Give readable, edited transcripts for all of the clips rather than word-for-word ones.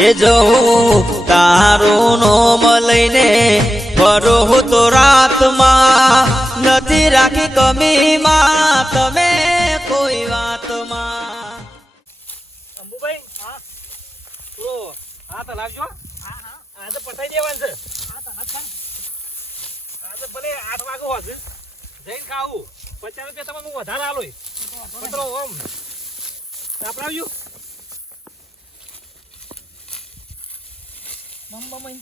એ જવું તારું નોમ લઈને ફરો તો રાતમાં નથી રાખી કમીમાં તમે કોઈ વાતમાં. અંબુભાઈ હા તો હા તો લાવજો. આ તો પતાઈ દેવાનું છે. આ તો ભલે 8 વાગે હોશે જઈને ખાવું. 50 રૂપિયા તમે હું વધારે આલો પત્રો ઓમ આપડાવજો. મમ્મી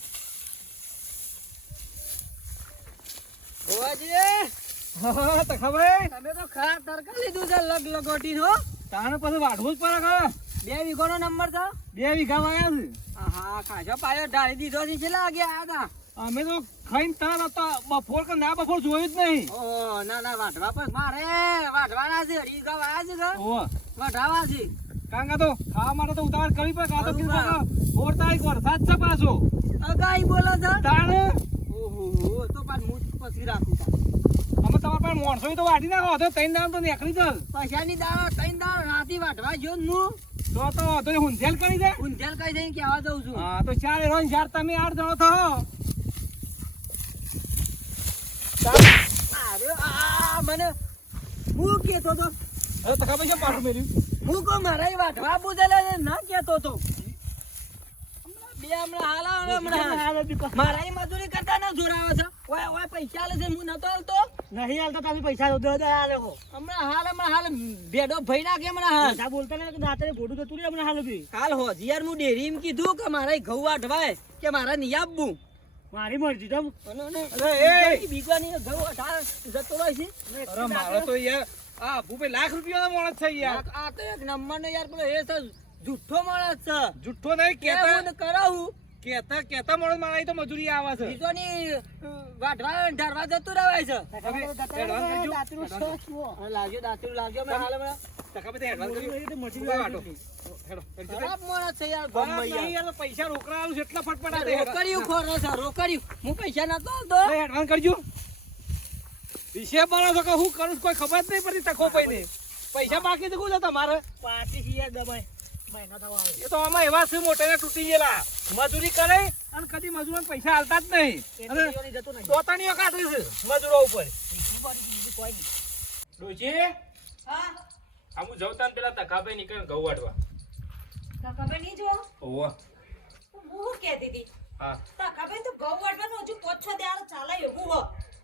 હા તો ખબર તમે તો ખરા તરકા લીધું છે લગ લગોટી નો. તાણે પછી વાઢવું જ પડે કે 2 વીઘાનો નંબર છે. 2 વીઘા વાયા છે. હા ખાજો પાયો ઢાળી દીધો છે. છેલ્લા વાગે આયા હતા. અમે તો ખાઈને તાર હતા બપોર કે ના બપોર જોયું જ નહીં. ઓહો ના ના વાઢવા પર મારે વાઢવાના છે. 2 વીઘા વાયા છે કે ઓહો વાઢવા છે. કાંગા તો ખાવા માટે તો ઉતાવળ કરવી પડે. કાં તો કીધું 4 તારીખ વરસાદ છે પાછો. અગાઈ બોલો છો. તાણે ઓહો તો પાછું હું પછી રાખું તા. અમે તમારા પાસે મોણસો તો વાઢી નાખો તો 3 દાડા તો નીકળી ચાલ. પૈસાની દાવા 3 દાવા રાતી વાઢવા જો હું તો હુંધેલ કરી દે. ઊંધેલ કઈ જઈને કહેવા જઉં છું. હા તો 4 રોજ 4 તમે 8 જણો થો. અરે આ મને હું કેતો તો હવે તો ખબર છે પાછું મેર્યું. હું કો મારા વાઢવા બુધેલા ના કેતો તો. મારા મજૂરી કરતા ના જોરાવે છે. ઓય પૈસા આલે છે હું નતો આલતો. નહીં હાલતા તમે પૈસા હાલ હમણાં હાલ ભેડો ભઈ નાખે હમણાં હાલ. બોલતા ને દાંતરે ભોડું જતું રહે હમણાં હાલ બી. કાલ હોજિયાર હું ડેરી માં કીધું કે મારા ઘઉં વાઢવાય કે મારા નહીં આપવું. મારી મરજી તો બીજાની ઘઉં અઢાર જતો રહે છે. અરે મારો તો યાર આ ભૂપે લાખ રૂપિયાનો માણસ છે યાર. આ તો એક નંબર નો યાર પેલો એ છે જુઠ્ઠો માણસ છે. જુઠ્ઠો નહીં કેતા કેતા કરાવું કેતા માણસ મારા તો મજૂરી આવે છે. બીજોની વાઢવા ઢારવા જતું રહેવાય છે. લાગ્યો દાંતરું લાગ્યો મેં હાલ હમણાં. ખરાબ માણસ છે યાર ગમે યાર. પૈસા રોકડા આલું છે એટલા ફટફટ રોકડ્યું ખોરો છે રોકડ્યું. હું પૈસા નતો આલતો. એડવાન્સ કરજો. હિસાબ બનાવો છો કે હું કરું છું કોઈ ખબર જ નહીં પડતી તકો પઈને. પૈસા બાકી તો છે તમારે પાર્ટી છે યાર દબાઈ મહિના થવા આવે. એ તો આમાં એવા છે મોટા તૂટી ગયેલા મજૂરી કરે અને કદી મજૂરોને પૈસા હાલતા જ નહીં. અને જતો નહીં. પોતાનીઓ કાઢે છે મજૂરો ઉપર. ડોશી હા આ હું જઉં તાન પેલા તકાભાઈ નીકળે ઘઉં વાટવા. કાકાભાઈ નહીં જો ઓહો હું કહેતી હતી હા કાકાભાઈ તો ઘઉં વાટવાનું હજુ 5-6 દાડા ચાલે એવું હો.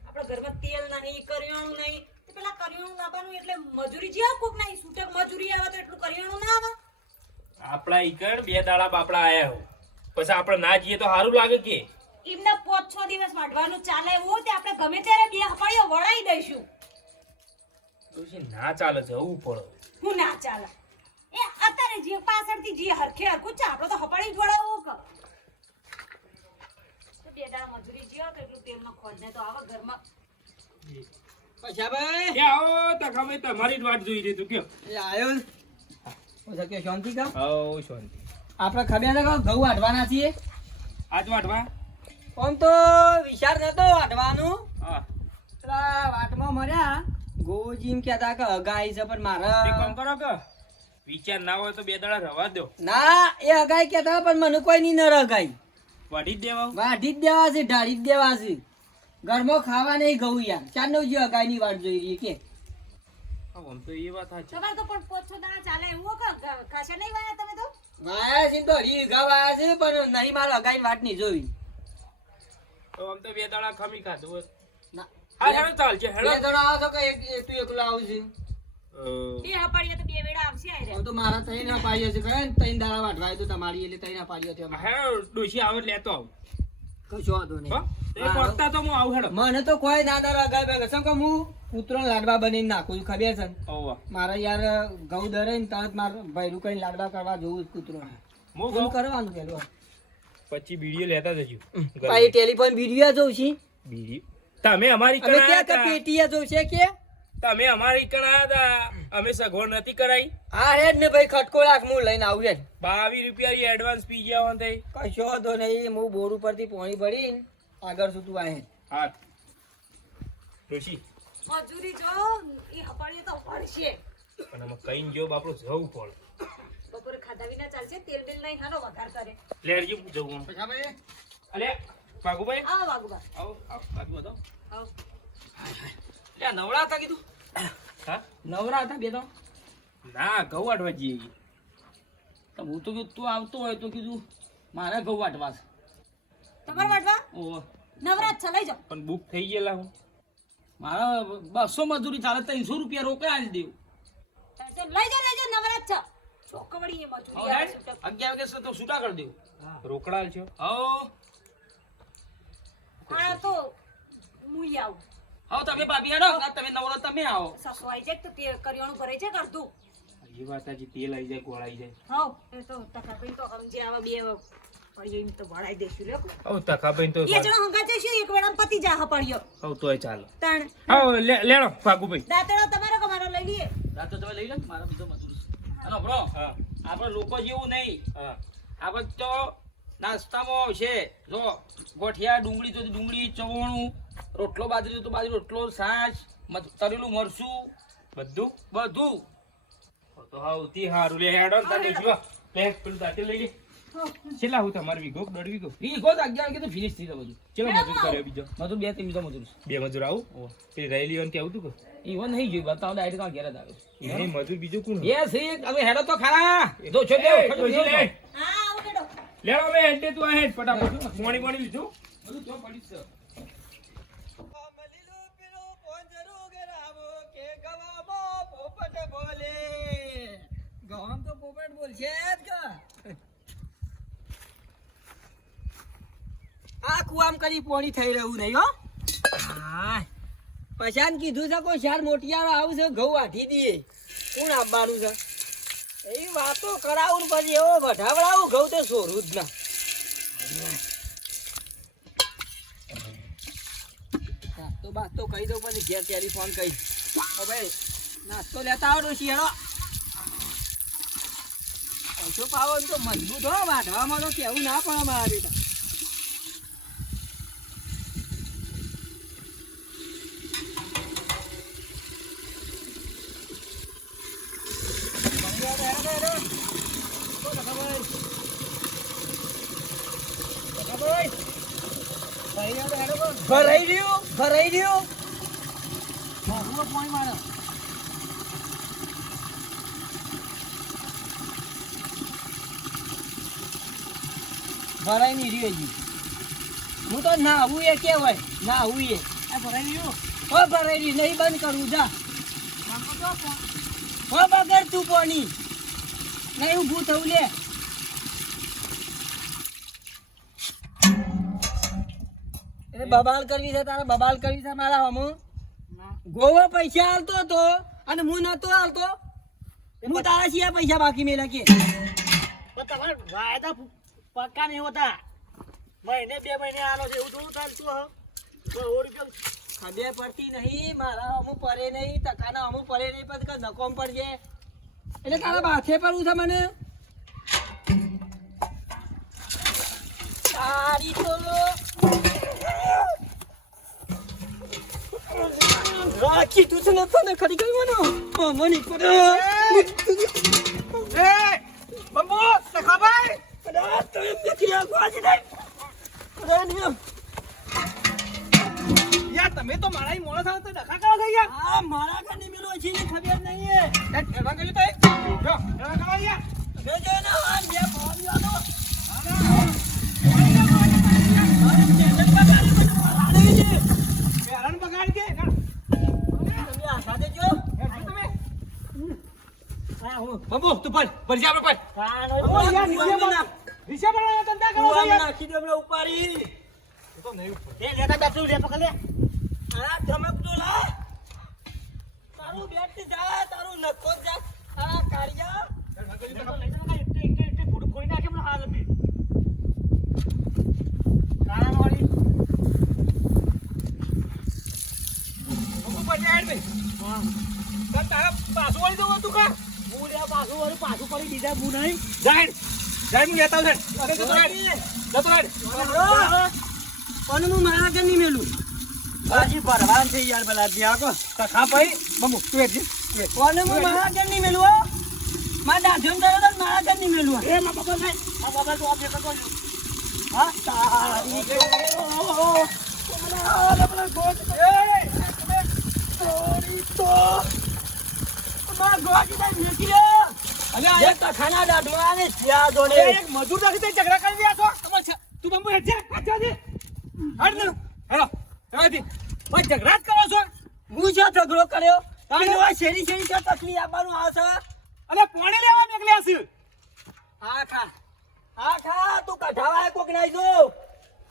આપણા ઘરમાં તેલ નહીં કરિયાણું નહીં તો પેલા કરિયાણું લાવવાનું એટલે મજૂરી જે કોક નહીં છૂટક મજૂરી આવે તો એટલું કરિયાણું ના આવે. આપડા ઈકણ 2 દાડા બાપડા આયા હો પછી આપણે ના જઈએ તો સારું લાગે કે એમને 5-6 દિવસ વાટવાનું ચાલે એવું તે આપણે ગમે ત્યારે 2 હપાડીઓ વળાઈ દઈશું. ડોશી ના ચાલે જવું પડે. હું ના ચાલે એ અત્યારે જે પાછળથી જે હરખે હરખું છે આપણે તો હપાડી જ વળાવવું કે તો 2 દાડા મજૂરી જે તો એટલું તેલમાં ખોજને તો આવે ઘરમાં. પૈસા ભાઈ કે આવો તકાભાઈ તમારી જ વાટ જોઈ રહી તું કયો એ આયો ઓછા કે શાંતિ કા. હો શાંતિ. આપણે ખબર છે ઘઉં વાઢવાના છીએ. આજ વાટવા આમ તો વિચાર નતો વાઢવાનું. હા પેલા વાટમાં મર્યા ગોજી એમ કહેતા કે અગાઈ છે પણ એક કામ મારે કરો કે વિચાર ના હોય તો 2 દાડા રવા દો. ના એ અગાઈ કહેતા પણ મને કોઈ નહીં ન રગાઈ. વાઢી જ દેવા. વાઢી જ દેવા છે ઢાળી જ દેવા છે. ઘરમાં ખાવા નહીં ઘઉં યાર. ચાર નો જે અગાઈ ની વાટ જોઈ રહી કે આમ તો એ વાત સાચી. તમારે તો પણ 5-6 દાડા ચાલે એવું કે ખાસા નહીં વાયા તમે તો. વાયા છે તો વીઘા વાયા છે પણ નહીં મારે અગાઈ વાટ નહીં જોઈ. તો આમ તો 2 દાડા ખમી ખાધું હોત. ના હા હેડો ચાલશે બે હેડો. જણા આવો છો કે તું એકલો આવશે. 2 હપાડીએ તો 2 વેળા આવશે આયરે. હવે તો મારા ત્રણ ના પાડીએ છે કહે ને 3 દાડા વાટવાય તો તમારી એટલે 3 ના પાડીએ છે અમારે. હેડો ડોશી આવે એટલે લેતો આવ. કશો વાંધો નહીં. હો એક વખતા તો હું આવું હેડો. મને તો કોઈ ના દર અગાઈ બેગે છે કે હું કૂતરો લાડવા બનીને નાખું છું ખબર છે ને. ઓવા મારે યાર ઘઉં ધરે ને તરત મારે ભૈરું કઈ લાડવા કરવા જોવું જ કૂતરો. મો શું કરવાનું પેલું પછી બીડીઓ લેતા જજો. ભાઈ ટેલિફોન વિડિયો જોઉં છું. બીડી તમે અમારી અમે કણ ક્યાં કે આયા પેટીયા જોઉં છે કે તા. તમે અમારી કણ આયા તા અમે સગવડ નથી કરાઈ. હા હેડ ને ભાઈ ખટકો રાખ હું લઈને આવું હેડ. 22 રૂપિયા એડવાન્સ પી ગયા હોન થઈ. કશો વાંધો નહીં હું બોર ઉપરથી પોણી ભરીને આગળ સુતું આ હેડ. હા ડોશી મજૂરી જો એ હપાડીએ તો પડશે. અને અમે કઈ જો બાપડો જવું પડે. બપોરે ખાધા વિના ચાલશે તેલ બેલ નહીં હાલો વઘાર કરે લેરજી જવું પછા ભાઈ અલે ભાગુભાઈ આવો વાગુબા આવો આવો ભાગુ હતો આવો લે નવરા હતા કીધું હા નવરા હતા બે તો ના ઘઉં વાટવા જઈએ તો હું તો કીધું તું આવતો હોય તો કીધું મારે ઘઉં વાટવા છે તમારે વાટવા ઓહો નવરાત છે લઈ જાઓ પણ બુક થઈ ગયેલા હું મારા 200 મજૂરી ચાલે 300 રૂપિયા રોકડા આલી દેવું લઈ જાઓ નવરાત છે ચોકવડી એ મજૂરી આવે છે. 11 વાગે તો છૂટા કરી દેવું રોકડા છો હો હા તો મુઈ આવું હો તમે ભાભી આવો તમે નવરા તમે આવો સાસુ આવી જાય તો તે કરિયાણું ભરાય છે કરતું એ વાત હજી તેલ આવી જાય ગોળ આવી જાય હાઉ એ તો ટકાભાઈ તો સમજે આવા બે પડ્યો એમ તો વળાઈ દેશું લે ઓ તકાભાઈ તો એ જણા હંગા જઈશું એક વેળા પતિ જા પડ્યો હવ તોય ચાલો તાણ આવો લેણો ભાગુભાઈ દાંતડો તમારો કે મારો લઈ લઈએ રાત તો તમે લઈ લો મારા બીજો મજૂરી હાલો બ્રો હા આપણે લોકો જેવું નહીં હા આપણે તો નાસ્તામાં આવશે જો ગોઠિયા ડુંગળી તો ડુંગળી ચવણું રોટલો બાજરી તો બાજરી રોટલો છાશ તરેલું મરચું બધું બધું તો હાઉથી હારું લે હેડો ને તારે જો લે પેલું દાંતે લઈ લે છેલ્લા હું તમાર વીઘો દોઢ વીઘો ઈ ગોત 11 વાગે તો ફિનિશ થઈ જાય બધું ચલો મજૂર કર્યો બીજો મજૂર બે ત્રણ બીજો મજૂર બે મજૂર આવું એ રહેલી હોય ત્યાં આવતું ઈ વન નહીં જોઈ બતાવો ડાયરેક્ટ કા ઘેર જ આવે એ મજૂર બીજું કોણ યસ હવે હેડો તો ખરા દો છો દે એ, ડોશી લે. હા આવો કેડો લેણો લે હેડે તું આ હેડ ફટાફટ મોણી મોણી લીધું બધું જો પડી છે ગવામ તો પોપટ બોલશે જ કા આ કુવામ કરી પોણી થઈ રહ્યું નહીં હો હા પછાન કીધું છે કોઈ શાર મોટિયારો આવશે ઘઉં વાઢી દઈએ કોણ આપવાનું છે એ વાતો કરાવું ને પછી એવો વઢાવડાવું ઘઉં તો સોરું જ ના નાસ્તો બાસ્તો કહી દઉં પછી ઘેર ટેલિફોન કહી ભાઈ નાસ્તો લેતા આવો ડોશી હેડો પૈસો પાવો ને તો મજબૂત હો વાઢવામાં તો કેવું ના પડે મારા બેટા ભરાઈ રહ્યું પોઈન્ટ મારો ભરાઈ નહીં રહ્યું હજી હું તો ના આવું એ કેવાય ના આવું એ ભરાઈ રહ્યું હો ભરાઈ રહ્યું નહીં બંધ કરવું જા હો બગર તું પાણી નહીં ઊભું થવું લે એ બબાલ કરવી છે તારે બબાલ કરવી છે મારા હમુ ગોવા પૈસા આલતો હતો અને હું નતો આલતો હું તારા સિવાય પૈસા બાકી મેલા કે તમારે વાયદા પક્કા નહીં હોતા મહિને 2 મહિને આલો છે એવું થોડું ચાલતું ખબર પડતી નહીં મારા અમુક પડે નહીં ટકાના અમુક પડે નહીં પછી નકોમ પડશે એટલે તારા માથે પડવું છે મને તારી તો રાખી તું છે ને તને ખરી ગઈ મને મને પડે એ બંબુ સખાભાઈ અરે તો એમ નથી આ ગોજી નહીં અરે નિયમ યાર તમે તો મારા મોડા થાવ તો ડખા કરો છો યાર આ મારા ઘરની મેલો છે ને ખબર નહીં હે એવા કર્યું તઈ જો એવા કરો યાર બે જો ને આ બે બોલિયાનો બેરણ બગાડ કે તમે આ સાથે જો તમે હા હું બાબુ તું પર જા પર ઓ યાર નીચે બનાવવાનો ધંધા કરો છો યાર નાખી દે હમણાં ઉપાડી તો નહીં ઉપર એ લેતા બેઠું લે પકડ લે આ ધમકતો લા તારું બેટ જા તારું નખો જા આ કાળિયા ફોડી નાખે મને હાલ બે કાળા વાળી બબુ પજા હેડ બે હા પણ તારા પાછું વાળી દઉં તું કા હું લે પાછું વાળી પાછું પડી દીધા હું નહીં જાહેર જાહેર હું લેતા આવું છે જતો હેડ અને હું મારા ઘર નહીં મેલું હાજી ભરવાન છે યાર પેલા ત્યાં કો ખા ભાઈ બબુ તું એક અને હું મારા ઘર નહીં મેલું હો મારા દાઢીઓ ને મારા ઘર નહીં મેલું એ મા બાબા નહીં મા બાબા તો આપે કરતો છું હા તારી ખાના દાઢવા ને જ્યાં જોડે એક મજૂર નથી તે ઝઘડા કરી રહ્યા છો તમારે તું બંબુ હેડ જા હટ ને હેલો હેડી ભાઈ ઝઘડા જ કરો છો હું શું ઝઘડો કર્યો તમે શેરી શેરી ક્યાં તકલીફ આપવાનું આવશે અને પાણી લેવા નીકળ્યા છે હા ખા તું કઢાવાય કોક નાઈ જો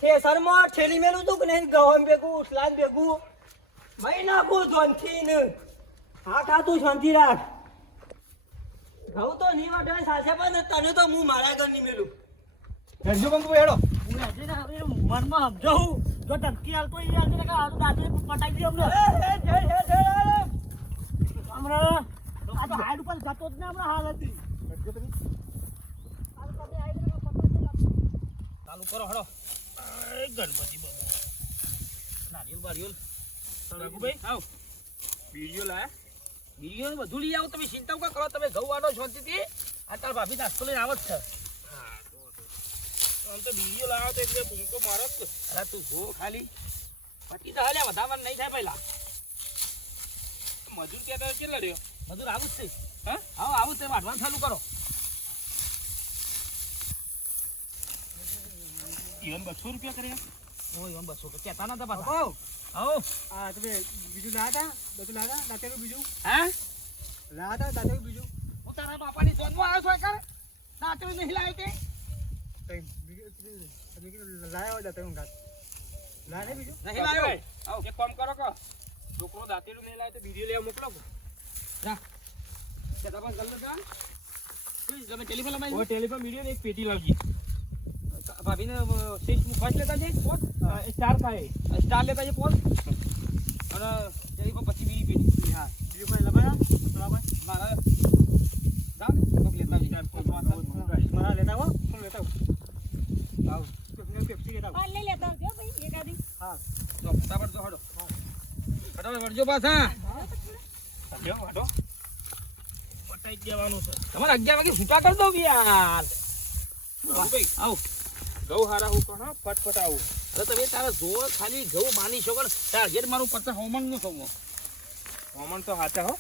થેસરમાં ઠેલી મેલું તું કે નહીં ગહમ ભેગું ઉસલાન ભેગું મહી નાખું ધોનથી ને હા ખા તું શાંતિ રાખ ઘઉં તો નહીં વાટવાય સાચે પણ તને તો હું મારા ઘર નહીં મેલું હેડજો બંબુ હેડો મનમાં સમજો જો ધમકી હાલતો એ હાલતી ને આ તો દાદી પટાઈ દે અમને હમણાં આ તો હાઈડ ઉપર જતો જ ને હમણાં હાલ હતી ચાલુ કરો હડો ગણપતિ બાબુ નારિયેલ બારિયેલ રઘુભાઈ આવ વિડીયો લાયા વિડીયો બધું લઈ આવો તમે ચિંતા કા કરો તમે ઘઉં વાળો શાંતિથી આ તાર ભાભી નાસ્તો લઈને આવો જ છે આમ તો વિડીયો લાવ્યો તો એટલે ભૂંકો મારો જ અરે તું જો ખાલી પછી તો હાલ્યા વધારવાનું નહીં થાય પહેલા મજૂર ક્યાં કેટલા રહ્યો મજૂર આવું જ છે હા આવું તે વાઢવાનું ચાલુ કરો ઈવન 200 રૂપિયા કર્યા ઓ ઈવન 200 કહેતા નતા પાછા આવો આ તમે બીજું લાયા હતા બધું લાયા દાંતેલું બીજું હા લાયા હતા દાંતેલું બીજું હું તારા બાપાની જોનમાં આવ્યો છો કર દાંતેલું નહીં લાવ્યો તે લાયો દાંતેલું ઘાત લાયા બીજું નહીં લાવ્યો આવો એક કામ કરો કો છોકરો દાંતેલું નહીં લાવ્યો તો વિડિયો લેવા મોકલો જા કેતા પણ ગલ્લો જા તમે ટેલિફોન લગાવી ઓ ટેલિફોન વિડિયો એક પેટી લાવજી ભાભીને સ્વિચ ફર્સ્ટ લેતા છે સ્ટાર થાય સ્ટાર લેતા છે પોલ અને તેની પર પછી બીજી પેટી હા બીજું કોઈ લગાયા બરાબર મારા જાવ કોક લેતા મારા લેતા હો કોણ લેતા આવ કોને પેપ્સી લેતા હા લઈ લેતા આવજો ભાઈ એકાદી હા તો ફટાફટ જો હડો ફટાફટ વળજો પાછા હડો હડો પટાઈ દેવાનું છે તમારે 11 વાગે છૂટા કરી દો યાર ભાઈ આવ ઘઉં હારા હું કહો ફટફટ આવું તો તમે તારા જો ખાલી ઘઉં માની શકો ને ટાર્ગેટ મારું પડતા હોમણ નું થવું હોમણ તો હાચા હો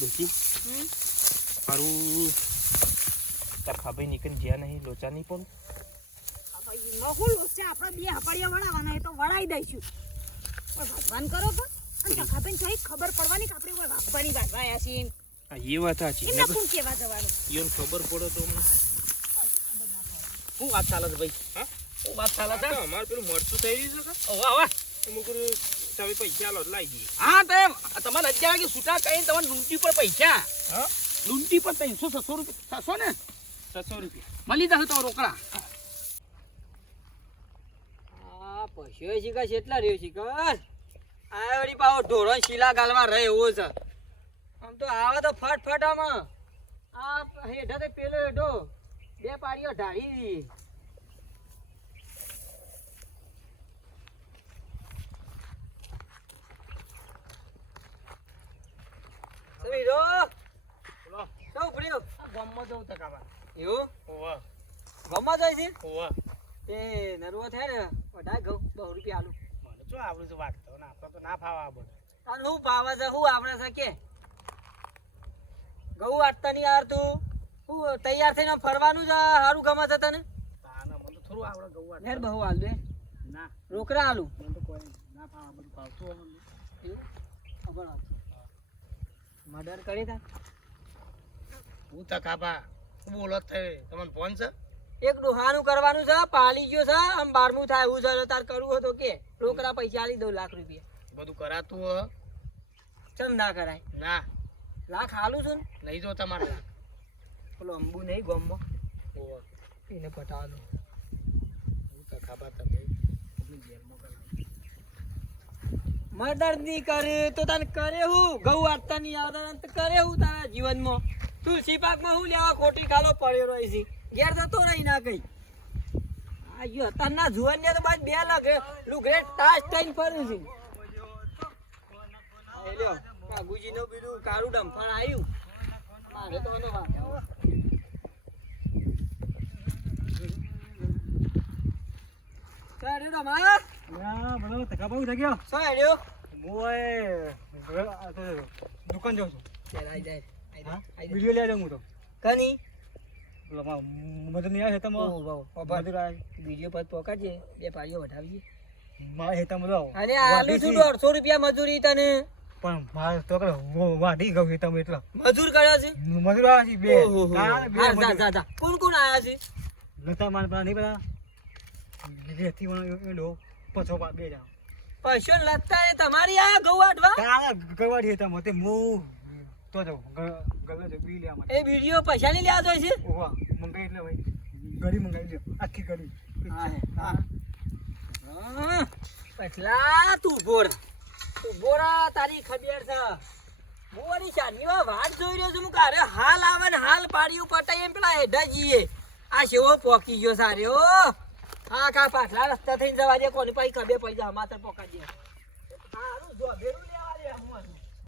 દેખી મારું તાર ખાભાઈ નીકળી જ્યાં નહીં લોચા નહીં પડું નકુલ છે આપણે બે હપડિયા વડાવાના એ તો વડાઈ દઈશું પણ ભગવાન કરો પણ અને સખાબેન કઈ ખબર પડવાની કે આપણે કોઈ વાપવાની વાડવાયા છીએ એ વાત સાચી એમને કોણ કેવા જવાનું ઈયોને ખબર પડે તો હું વાત ચાલે છે ભાઈ હા હું વાત ચાલે છે અમાર પેલું મરચું થઈ રહ્યું છે કે વાહ વાહ મુકુર તમે પૈસા લો લાવી દઈએ હા તો તમારે 11 વાગે છૂટા કઈ તમારે લૂંટી પર પૈસા હા લૂંટી પર 300 600 રૂપિયા 600 ને 600 રૂપિયા મળી જશે તો રોકડા આ પૈસો શીખા કેટલા રહ્યો શીખર આ વળી પાવો ઢોરો શીલા ગાલમાં રહે એવો છે આમ તો આવે તો ફટ આમાં આ હેઠા તો પેલો હેઠો બે પાડીઓ ઢાળી દી સમીરો બોલો શું પડ્યો ગામમાં જવું તકાબા એવું ઓવા ગમવા જાય છે ઓવા એ નરવો થાય ને વઢાય ઘઉં 2 રૂપિયા આલું મને શું આવડું છે વાત તો ના આપણે તો ના ફાવા આ બધું અને હું પાવા છે હું આપણે છે કે ઘઉં વાટતા નહીં યાર તું હું તૈયાર થઈને ફરવાનું છે સારું ગમે છે તને તાના મને તો થોડું આવડે ગૌવા હેર બહુ આલુ દે ના રોકડા આલુ મને તો કોઈ ના ફાવા બધું ભાવતું અમને ખબર મર્ડર કરી તા હું તકાબા હું બોલો તે તમને ફોન છે એક ડોહાનું કરવાનું છે પાલી ગયો છે આમ 12મું થાય એવું છે તાર કરવું હોય તો કે રોકડા પૈસા આલી દઉં લાખ રૂપિયા બધું કરાતું હ ચમ ના કરાય ના લાખ આલું છું ને નહીં જો તમારે પેલો અંબુ નહીં ગોમમાં ઓવા એને પટાવાનું હું તકાબા તમે આપણી જેલમાં કરાવી મર્ડર નહીં કરે તો તને કરે હું ઘઉં વાટતા નહીં આવતા તને કરે હું તારા જીવનમાં તુલસી પાકમાં હું લેવા ખોટી ખાલો પડ્યો રહી છે ઘેર જતો રહી ના કઈ આ જો અત્યારના જુવાન ને તો બાદ 2 લાખ લુગરે ટાચ થઈને ફરું છું બાબુજીનું પેલું કાળું ડંફણ આવ્યું. મારે તો આનો વાંધો. ચાલ રે રમા. હા બરાબર ધક્કા બહુ થઈ ગયો શું હેડ્યો? હું દુકાન જાઉં છું ચાલ આઈ જાય. હા વિડીયો લેવા જાઉં હું તો કની? મદદ નહીં આવે હેતામાં ઓહો, મજૂર આવે વિડીયો પર પોકાડજે, 2 પાડીઓ વઢાવીએ. મારા હેતામાં લાવો અને આલુ છું 150 રૂપિયા મજૂરી તને. પણ મારે તો વાઢી ગયું હેતામાં એટલા મજૂર કર્યો છે? મજૂર આવે છે બે ઓહો, કાલે બે હા, મજૂર. જા. કોણ કોણ આયા છે? લતા માર પેલા નહીં પેલા રેતી વાળો એલો પછો બે જા પૈસો લગતા એ તમારી આ ઘઉં વાટવા? કાલે ગવાડી હેતામાં તે હું તો જાઉં ગલ્લે જો બી લે માટે એ વિડીયો પૈસા ની લેવા જોઈએ છે? ઓવા મંગાઈ એટલે ભાઈ ગળી મંગાઈ લ્યો આખી ગળી હા. પછલા તું ઉભો રહે, તારી ખબર છે. હું આની શાદીમાં વાત જોઈ રહ્યો છું. હું કારે હાલ આવે ને હાલ પાડ્યું પટાઈ એમ પેલા હેડાજીએ આ શેવો પોકી ગયો સારે. ઓ હા કા પાછલા રસ્તા થઈને જવા દે, કોની પાઈ ખબર પડી જાય માથે પોકા દે.